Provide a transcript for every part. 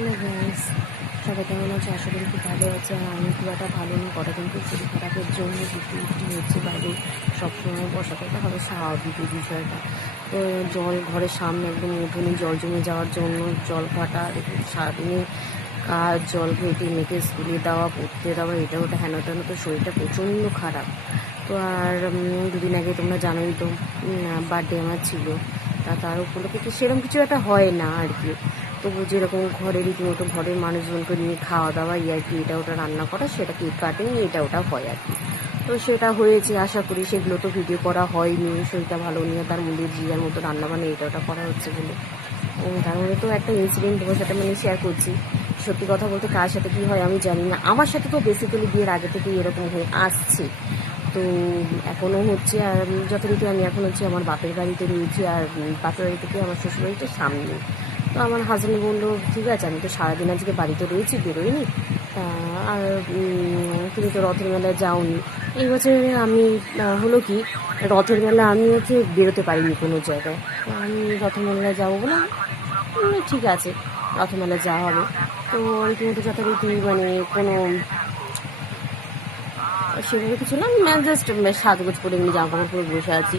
Hello guys, সবাই কেমন আছে? আশা করি খুব ভালো আছে। আর আমি খুব একটা ভালো না, কটা কিন্তু শরীর খারাপের জন্য বৃষ্টি হচ্ছে বাইরে। সবসময় বর্ষাকালটা হবে স্বাভাবিক এই বিষয়টা। তো জল ঘরের সামনে একদম উঠোনে জল জমে যাওয়ার জন্য জল কাটা, সারাদিনে কাজ, জল ঘেঁটে মেয়েকে স্কুলে দেওয়া, পড়তে দেওয়া, এটা ওটা হেন তেন, তো শরীরটা প্রচণ্ড খারাপ। তো আর দুদিন আগে তোমরা জানোই তো বার্থডে আমার ছিল, তার উপলক্ষে তো সেরকম কিছু একটা হয় না আর কি। তবু যেরকম ঘরে রীতিমতো ঘরের মানুষজনকে নিয়ে খাওয়া দাওয়া আর কি, এটা ওটা রান্না করা, সেটা কেক কাটিং এটা ওটা হয় আর কি। তো সেটা হয়েছে, আশা করি। সেগুলো তো ভিডিও করা হয়নি, শরীরটা ভালো নিয়ে তার মধ্যে জিয়ার মতো রান্নাবান্না এটা ওটা করা হচ্ছে বলে। তার মধ্যে তো একটা ইনসিডেন্ট তোমার সাথে শেয়ার করছি। সত্যি কথা বলতে কার সাথে কী হয় আমি জানি না, আমার সাথে তো বেসিক্যালি বিয়ের আগে থেকেই এরকম হয়ে আসছে। তো এখনও হচ্ছে। আর যথারীতি আমি এখন হচ্ছে আমার বাপের বাড়িতে রয়েছি, আর বাপের বাড়ি থেকে আমার শ্বশুরবাড়িটা সামনে। তো আমার হাজব্যান্ড বললো ঠিক আছে, আমি তো সারাদিন আজকে বাড়িতে রয়েছি, বেরোইনি, আর তুমি তো রথের মেলায় যাওনি। এই বছরে আমি হলো কি, রথের মেলা আমি হচ্ছে বেরোতে পারিনি কোনো জায়গায়। তো আমি রথের মেলায় যাবো বলে ঠিক আছে, রথের মেলায় যাওয়া হবে। তো রীতিমতো যথারীতি কোনো সেভাবে কিছু না, আমি জাস্ট সাজগোজ করে এমনি জামা কাপড় পরে বসে আছি।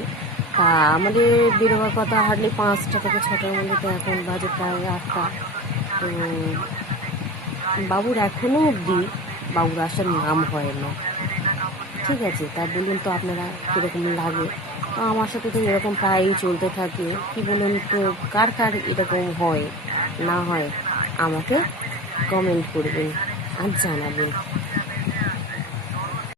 তা আমাদের বেরোবার কথা হার্ডলি 5টা থেকে 6টার মধ্যে, তো এখন বাজে প্রায় 8টা। তো বাবুর এখনও অবধি বাবুর আসার নাম হয় না। ঠিক আছে, তা বলুন তো আপনারা কীরকম লাগে? তো আমার সাথে তো এরকম প্রায়ই চলতে থাকে। কি বলুন তো, কার কার এরকম হয় না হয় আমাকে কমেন্ট করবেন আর জানাবেন।